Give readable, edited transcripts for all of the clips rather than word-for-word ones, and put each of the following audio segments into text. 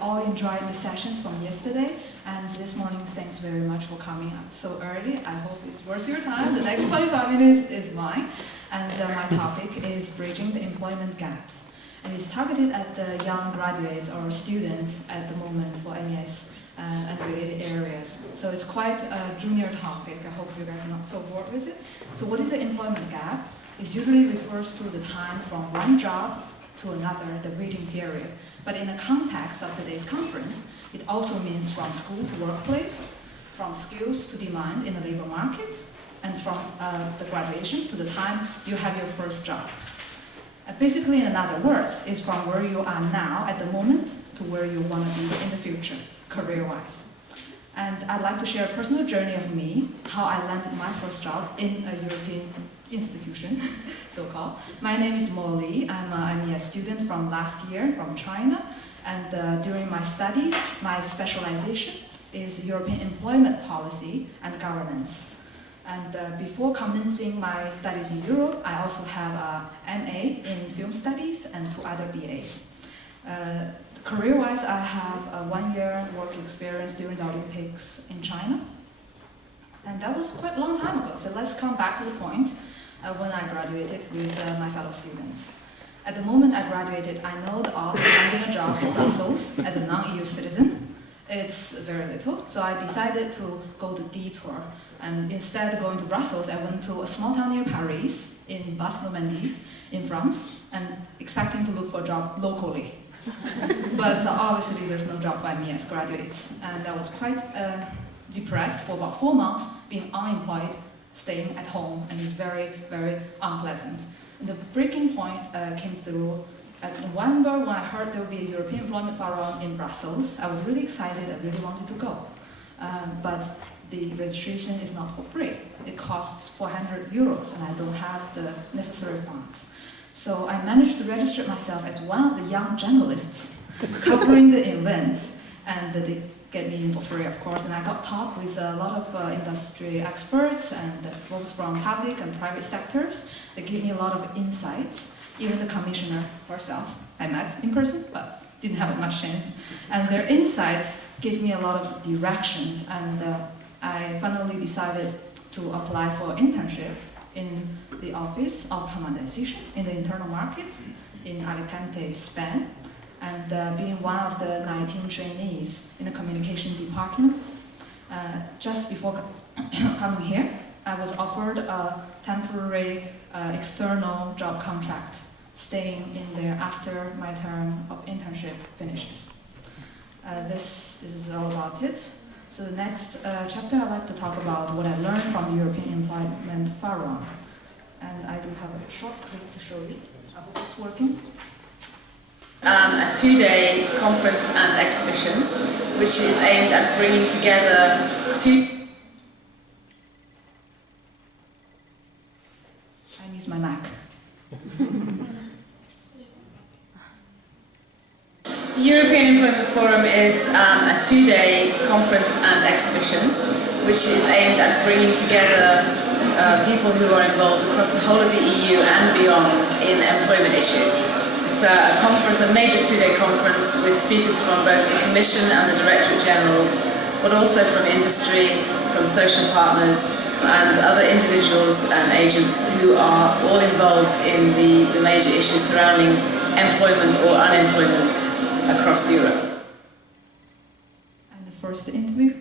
all enjoyed the sessions from yesterday, and this morning, thanks very much for coming up so early. I hope it's worth your time. The next 25 minutes is mine, and my topic is bridging the employment gaps. And it's targeted at the young graduates or students at the moment for MES and related areas. So it's quite a junior topic. I hope you guys are not so bored with it. So what is the employment gap? It usually refers to the time from one job to another, the waiting period. But in the context of today's conference, it also means from school to workplace, from skills to demand in the labor market, and from the graduation to the time you have your first job. Basically, in other words, it's from where you are now at the moment to where you want to be in the future, career-wise. And I'd like to share a personal journey of me, how I landed my first job in a European institution, so-called. My name is Molly. I'm a student from last year from China, and during my studies, my specialization is European employment policy and governance. And before commencing my studies in Europe, I also have an MA in film studies and 2 other BAs. Career-wise, I have a 1-year work experience during the Olympics in China. And that was quite a long time ago, so let's come back to the point when I graduated with my fellow students. At the moment I graduated, I know the odds of finding a job in Brussels as a non-EU citizen, it's very little, so I decided to go the detour. And instead of going to Brussels, I went to a small town near Paris, in Basse-Normandie, in France, and expecting to look for a job locally. But obviously there's no job for me as graduates, and I was quite depressed for about 4 months, being unemployed, staying at home, and it's very, very unpleasant. And the breaking point came through at November when I heard there would be a European Employment Forum in Brussels. I was really excited, I really wanted to go. But the registration is not for free. It costs 400 euros, and I don't have the necessary funds. So I managed to register myself as one of the young journalists covering the event, and they get me in for free, of course, and I got talk with a lot of industry experts and folks from public and private sectors. They gave me a lot of insights. Even the commissioner herself I met in person, but didn't have much chance. And their insights gave me a lot of directions, and I finally decided to apply for internship in the Office of Harmonization in the internal market in Alicante, Spain. And being one of the 19 trainees in the communication department, just before coming here, I was offered a temporary external job contract, staying in there after my term of internship finishes. This is all about it. So the next chapter, I'd like to talk about what I learned from the European Employment Forum. And I do have a short clip to show you. I hope it's working. A 2-day conference and exhibition, which is aimed at bringing together I miss my Mac. The European Employment Forum is a 2-day conference and exhibition, which is aimed at bringing together people who are involved across the whole of the EU and beyond in employment issues. It's a conference, a major 2-day conference with speakers from both the Commission and the Directorate Generals, but also from industry, from social partners and other individuals and agents who are all involved in the major issues surrounding employment or unemployment across Europe. And the first interview.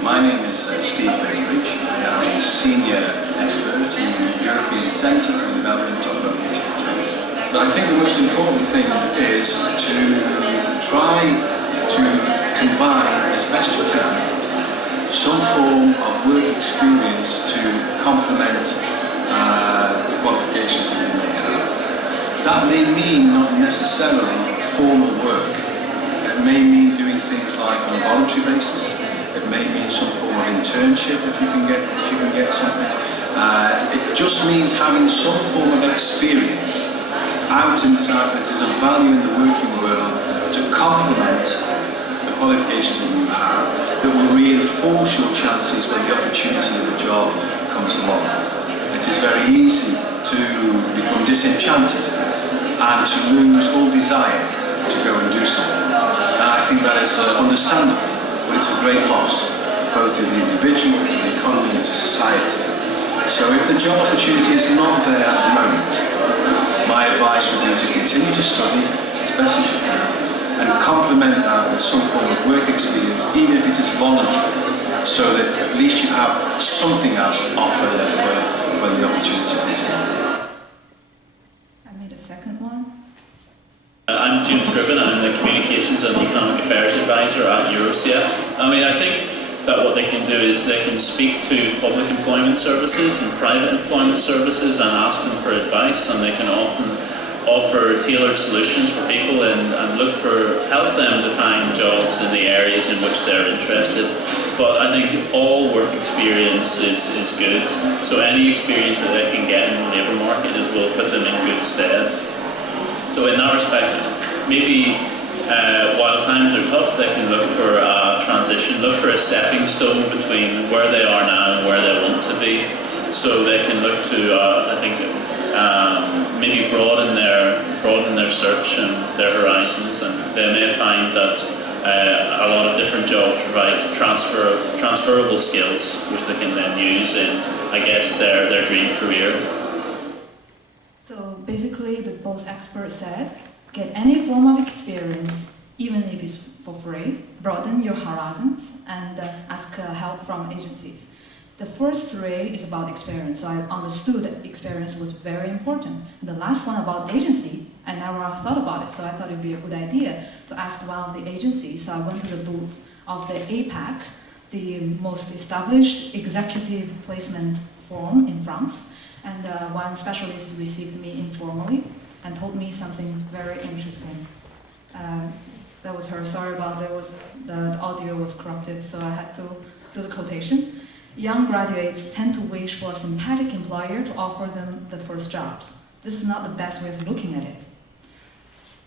My name is Steve Bainbridge. I am a senior expert in the European Centre for the Development of Vocational Training. I think the most important thing is to try to combine as best you can some form of work experience to complement the qualifications that you may have. That may mean not necessarily formal work. It may mean doing things like on a voluntary basis. It may mean some form of internship if you can get something. It just means having some form of experience out inside that is of value in the working world to complement the qualifications that you have, that will reinforce your chances when the opportunity of the job comes along. It is very easy to become disenchanted and to lose all desire to go and do something. think that is understandable, but it's a great loss, both to the individual, to the economy, and to society. So if the job opportunity is not there at the moment, my advice would be to continue to study as best as you can, and complement that with some form of work experience, even if it is voluntary, so that at least you have something else to offer an employer when the opportunity comes along. I made a second one. I'm James Gribbin. I'm the Communications and Economic Affairs Advisor at Eurocef. I think that what they can do is they can speak to public employment services and private employment services and ask them for advice, and they can often offer tailored solutions for people and help them to find jobs in the areas in which they're interested. But I think all work experience is good, so any experience that they can get in the labour market, it will put them in good stead. So in that respect, maybe while times are tough, they can look for a transition, look for a stepping stone between where they are now and where they want to be. So they can look to, maybe broaden their search and their horizons, and they may find that a lot of different jobs provide transferable skills, which they can then use in, I guess, their dream career. So basically, both experts said, get any form of experience, even if it's for free, broaden your horizons, and ask help from agencies. The first three is about experience, so I understood that experience was very important. The last one about agency, I never thought about it, so I thought it would be a good idea to ask one of the agencies. So I went to the booth of the APAC, the most established executive placement firm in France, and one specialist received me informally and told me something very interesting. That was her. Sorry about the audio was corrupted, so I had to do the quotation. Young graduates tend to wish for a sympathetic employer to offer them the first jobs. This is not the best way of looking at it.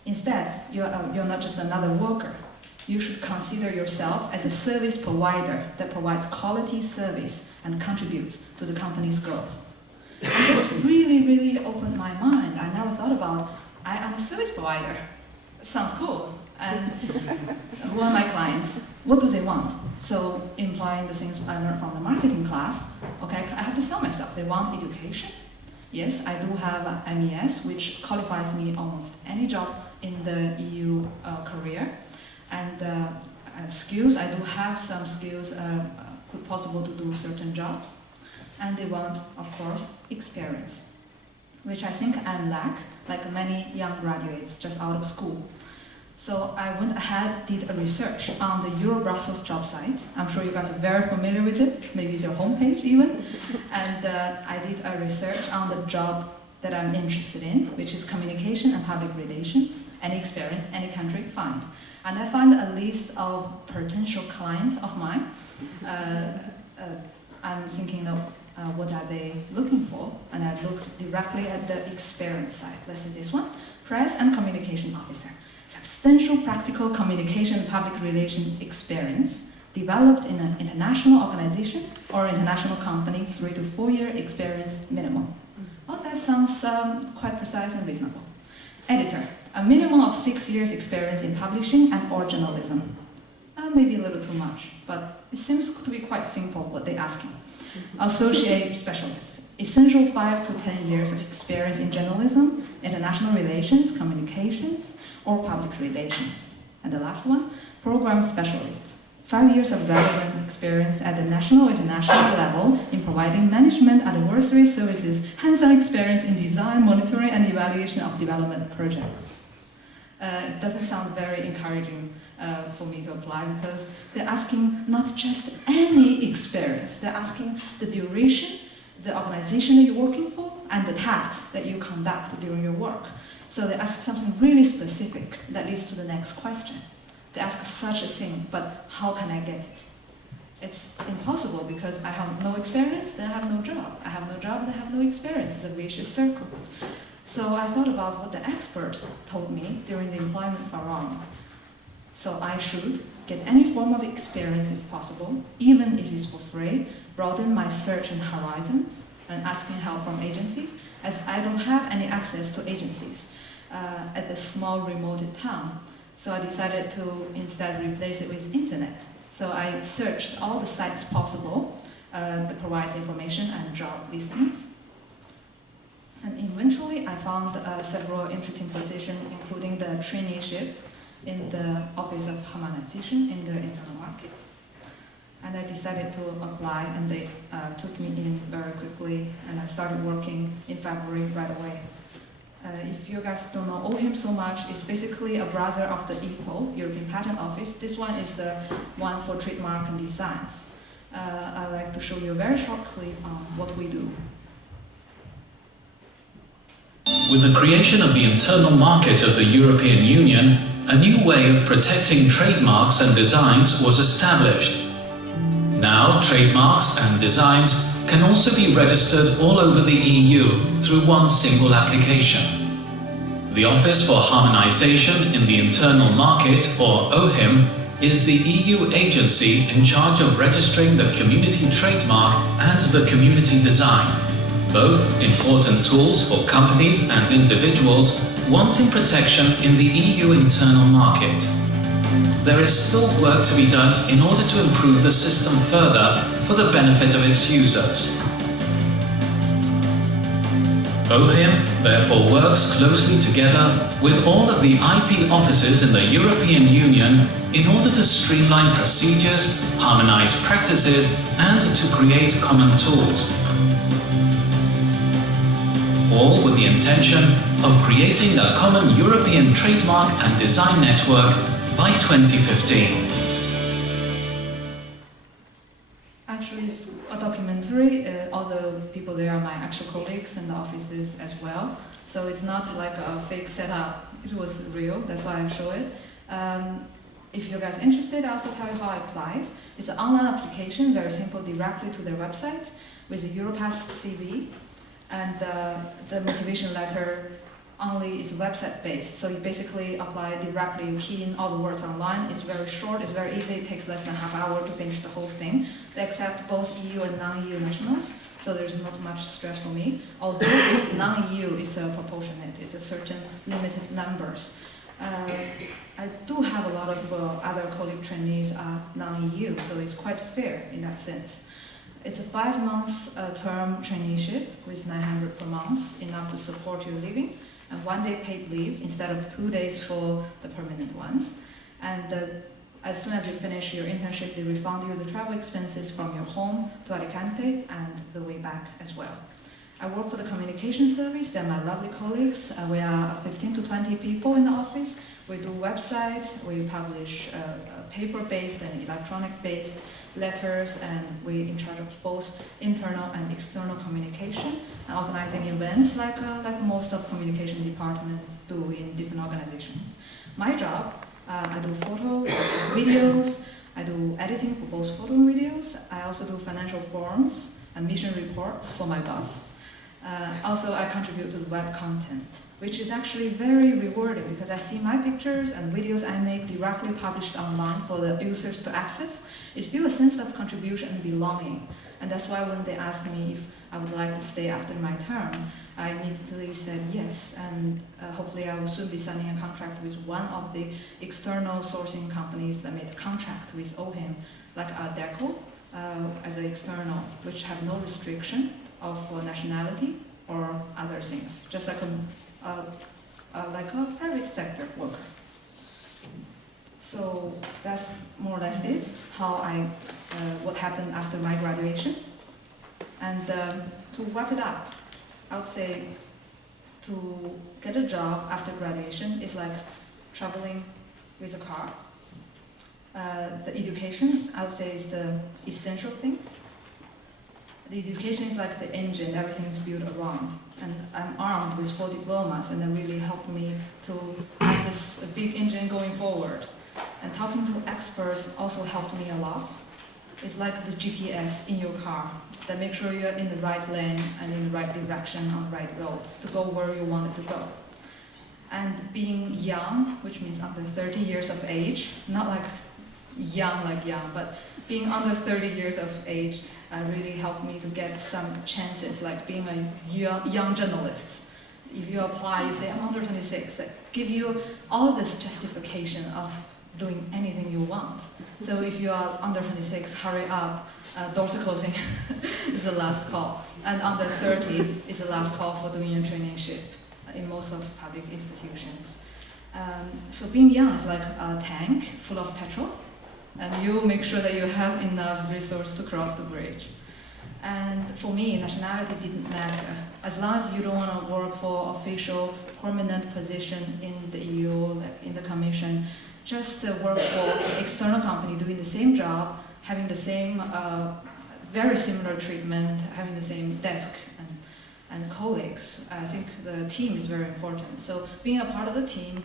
Instead, you're not just another worker. You should consider yourself as a service provider that provides quality service and contributes to the company's growth. And this really, really opened my mind. I never thought about, I am a service provider. It sounds cool. And who are my clients? What do they want? So, implying the things I learned from the marketing class, okay, I have to sell myself. They want education. Yes, I do have an MES, which qualifies me almost any job in the EU career. And skills, I do have some skills possible to do certain jobs. And they want, of course, experience, which I think I lack, like many young graduates just out of school. So I went ahead, did a research on the Euro-Brussels job site. I'm sure you guys are very familiar with it, maybe it's your homepage even. And I did a research on the job that I'm interested in, which is communication and public relations. Any experience, any country, fine. And I found a list of potential clients of mine. I'm thinking of what are they looking for, and I looked directly at the experience side. Let's see this one, press and communication officer. Substantial practical communication and public relation experience developed in an international organization or international company, 3 to 4 year experience minimum. Oh, that sounds quite precise and reasonable. Editor, a minimum of 6 years experience in publishing and or journalism. Maybe a little too much, but it seems to be quite simple what they're asking. Associate specialist, essential 5 to 10 years of experience in journalism, international relations, communications, or public relations. And the last one, program specialist, 5 years of relevant experience at the national or international level in providing management advisory services, hands-on experience in design, monitoring, and evaluation of development projects. It doesn't sound very encouraging for me to apply, because they're asking not just any experience, they're asking the duration, the organization that you're working for, and the tasks that you conduct during your work. So they ask something really specific that leads to the next question. They ask such a thing, but how can I get it? It's impossible, because I have no experience, then I have no job. I have no job, then I have no experience. It's a vicious circle. So I thought about what the expert told me during the employment forum. So I should get any form of experience if possible, even if it's for free, broaden my search and horizons, and asking help from agencies, as I don't have any access to agencies. At the small remote town, So I decided to instead replace it with internet. So I searched all the sites possible that provides information and job listings. And eventually I found several interesting positions, including the traineeship in the Office of Harmonization in the internal market. And I decided to apply, and they took me in very quickly, and I started working in February right away. If you guys don't know OHIM so much, it's basically a brother of the EPO, European Patent Office. This one is the one for trademark and designs. I'd like to show you a very short clip on what we do. With the creation of the internal market of the European Union, a new way of protecting trademarks and designs was established. Now, trademarks and designs can also be registered all over the EU through one single application. The Office for Harmonization in the Internal Market, or OHIM, is the EU agency in charge of registering the community trademark and the community design, both important tools for companies and individuals wanting protection in the EU internal market. There is still work to be done in order to improve the system further for the benefit of its users. OHIM therefore works closely together with all of the IP offices in the European Union in order to streamline procedures, harmonize practices, and to create common tools. All with the intention of creating a common European trademark and design network by 2015. Actually, it's a documentary. All the people there are my actual colleagues in the offices as well. So it's not like a fake setup. It was real. That's why I show it. If you guys are interested, I'll also tell you how I applied. It's an online application, very simple, directly to their website with a Europass CV. And the motivation letter only is website based, so you basically apply directly, you key in all the words online. It's very short, it's very easy, it takes less than a half hour to finish the whole thing. They accept both EU and non-EU nationals, so there's not much stress for me. Although it's non-EU, it's proportionate, it's a certain limited numbers. I do have a lot of other colleague trainees are non-EU, so it's quite fair in that sense. It's a 5 months term traineeship with 900 per month, enough to support your living, and 1 day paid leave instead of 2 days for the permanent ones. And as soon as you finish your internship, they refund you the travel expenses from your home to Alicante and the way back as well. I work for the communication service. They're my lovely colleagues. We are 15 to 20 people in the office. We do website, we publish paper-based and electronic-based letters, and we're in charge of both internal and external communication and organizing events like most of communication departments do in different organizations. My job, I do photo, videos, I do editing for both photo and videos. I also do financial forms and mission reports for my boss. Also, I contribute to the web content, which is actually very rewarding because I see my pictures and videos I make directly published online for the users to access. It feels a sense of contribution and belonging. And that's why when they asked me if I would like to stay after my term, I immediately said yes. And hopefully I will soon be signing a contract with one of the external sourcing companies that made a contract with OHIM, like Deco, as an external, which have no restriction of nationality or other things, just like a private sector worker. So that's more or less it, what happened after my graduation. And to wrap it up, I would say to get a job after graduation is like traveling with a car. The education, I would say, is the essential things. The education is like the engine, everything is built around. And I'm armed with 4 diplomas, and that really helped me to have this big engine going forward. And talking to experts also helped me a lot. It's like the GPS in your car that makes sure you're in the right lane and in the right direction on the right road to go where you wanted to go. And being young, which means under 30 years of age, not like young, but being under 30 years of age really helped me to get some chances, like being a young journalist. if you apply, you say, I'm under 26, that give you all this justification of doing anything you want. So if you are under 26, hurry up, doors are closing is the last call. And under 30 is the last call for doing a traineeship in most of the public institutions. So being young is like a tank full of petrol, and you make sure that you have enough resource to cross the bridge. And for me, nationality didn't matter. As long as you don't want to work for official, permanent position in the EU, like in the Commission, just work for external company doing the same job, having the same, very similar treatment, having the same desk and colleagues. I think the team is very important. So being a part of the team,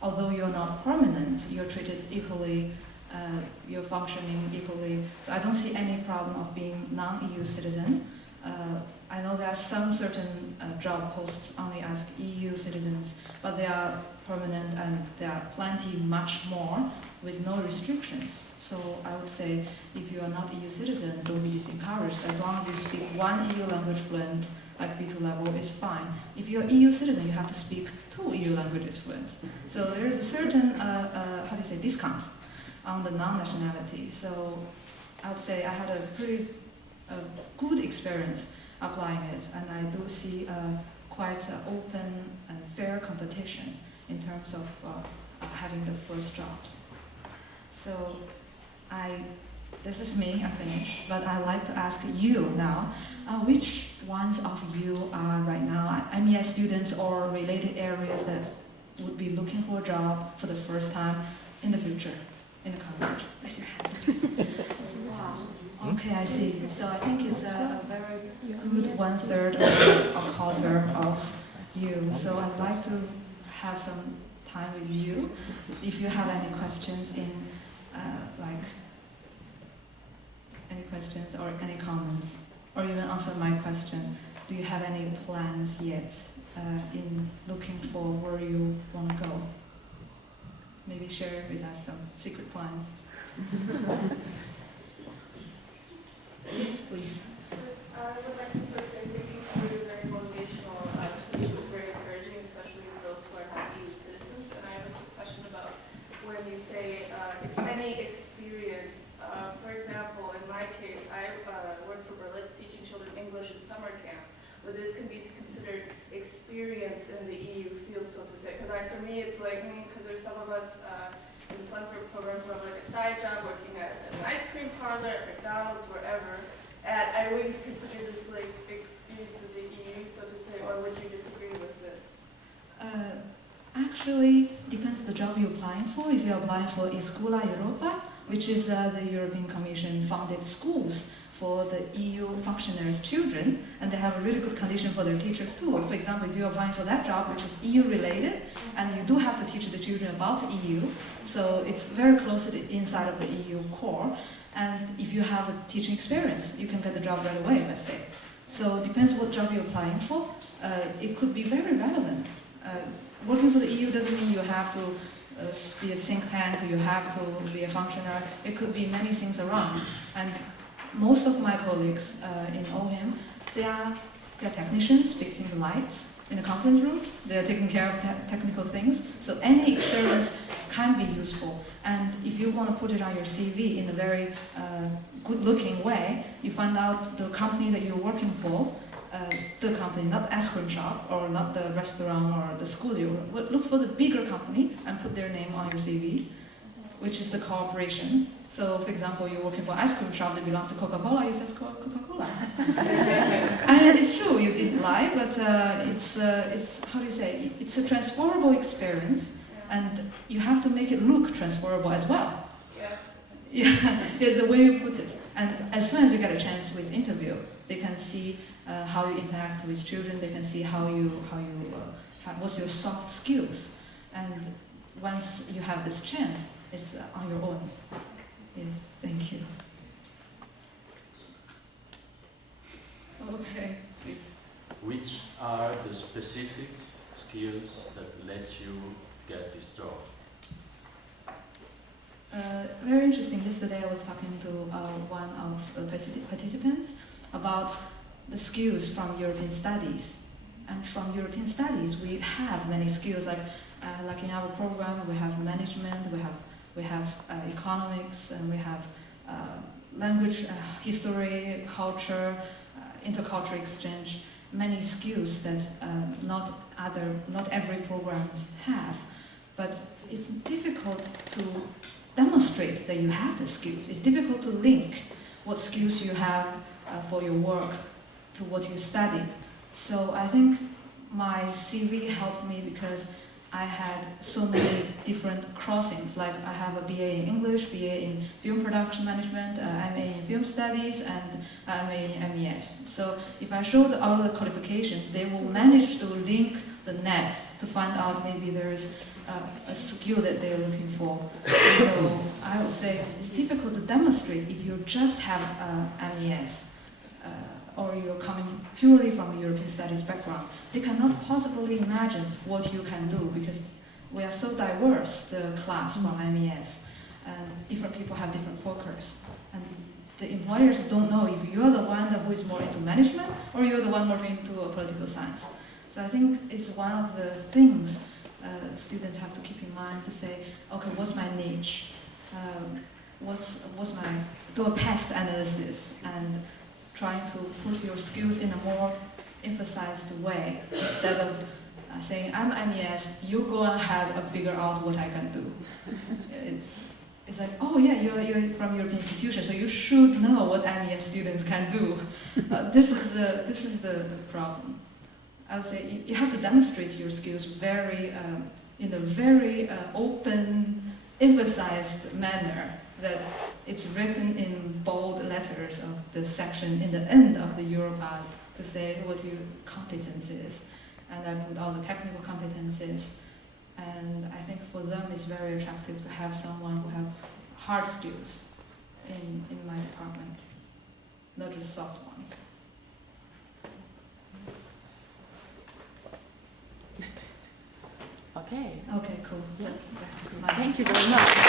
although you're not permanent, you're treated equally, you're functioning equally. So I don't see any problem of being non-EU citizen. I know there are some certain job posts only ask EU citizens, but they are permanent and there are plenty much more with no restrictions. So I would say if you are not EU citizen, don't be disencouraged. As long as you speak one EU language fluent, like B2 level, it's fine. If you're EU citizen, you have to speak 2 EU languages fluent. So there is a certain, how do you say, discount on the non-nationality. So I would say I had a pretty good experience applying it, and I do see quite open and fair competition in terms of having the first jobs. So this is me, I'm finished, but I'd like to ask you now, which ones of you are right now MES students or related areas that would be looking for a job for the first time in the future, in the college? Raise your hand, please. Wow, okay, I see. So I think it's a very good 1/3 or a quarter of you. So I'd like to have some time with you. If you have any questions any questions or any comments, or even answer my question. Do you have any plans yet in looking for where you want to go? Maybe share with us some secret plans. Yes, please. Yes, I would like to first say thank you for your very motivational speech. It was very encouraging, especially for those who are not EU citizens. And I have a quick question about when you say it's any experience. For example, in my case, I work for Berlitz teaching children English in summer camps, but this can be considered experience in the EU field, so to say. Because for me, it's like, because there's some of us in the Flensburg program who have like a side job working at an ice cream parlor, at McDonald's, wherever. And I wouldn't consider this like experience in the EU, so to say, or would you disagree with this? Actually, depends the job you're applying for. If you're applying for Escola Europa, which is the European Commission funded schools for the EU functionaries' children, and they have a really good condition for their teachers too. For example, if you're applying for that job, which is EU related, and you do have to teach the children about the EU, so it's very close to the inside of the EU core, and if you have a teaching experience, you can get the job right away, let's say. So it depends what job you're applying for. It could be very relevant. Working for the EU doesn't mean you have to be a think tank, you have to be a functionary. It could be many things around. And most of my colleagues in OHIM, they're technicians fixing the lights in the conference room. They're taking care of technical things. So any experience can be useful. And if you want to put it on your CV in a very good-looking way, you find out the company that you're working for, the company, not the ice cream shop or not the restaurant or the school. You look for the bigger company and put their name on your CV, which is the cooperation. So, for example, you're working for an ice cream shop that belongs to Coca-Cola, you say Coca-Cola. And it's true, you didn't lie, but it's how do you say, it's a transferable experience, and you have to make it look transferable as well. Yes. Yeah, the way you put it. And as soon as you get a chance with interview, they can see how you interact with children. They can see what's your soft skills. And once you have this chance, it's on your own. Yes, thank you. Okay, please. Which are the specific skills that let you get this job? Very interesting. Yesterday I was talking to one of the participants about the skills from European studies. And from European studies, we have many skills, like in our program, we have management, we have economics, and we have language, history, culture, intercultural exchange, many skills that not every programs have. But it's difficult to demonstrate that you have the skills. It's difficult to link what skills you have for your work to what you studied. So I think my CV helped me because I had so many different crossings. Like I have a BA in English, BA in film production management, MA in film studies, and MA in MES. So if I showed all the qualifications, they will manage to link the net to find out maybe there's a skill that they're looking for. So I would say it's difficult to demonstrate if you just have MES. Or you're coming purely from a European studies background. They cannot possibly imagine what you can do because we are so diverse, the class from MES, and different people have different focus. And the employers don't know if you're the one who is more into management or you're the one more into political science. So I think it's one of the things students have to keep in mind to say, okay, what's my niche? Do a past analysis and trying to put your skills in a more emphasized way instead of saying, I'm MES, you go ahead and figure out what I can do. It's like, oh yeah, you're from European institution, so you should know what MES students can do. This is the problem. I would say you have to demonstrate your skills in a very open, emphasized manner, that it's written in bold letters of the section in the end of the Europass to say what your competence is. And I put all the technical competences. And I think for them it's very attractive to have someone who have hard skills in my department, not just soft ones. Okay. Okay, cool. So that's my Thank you very much.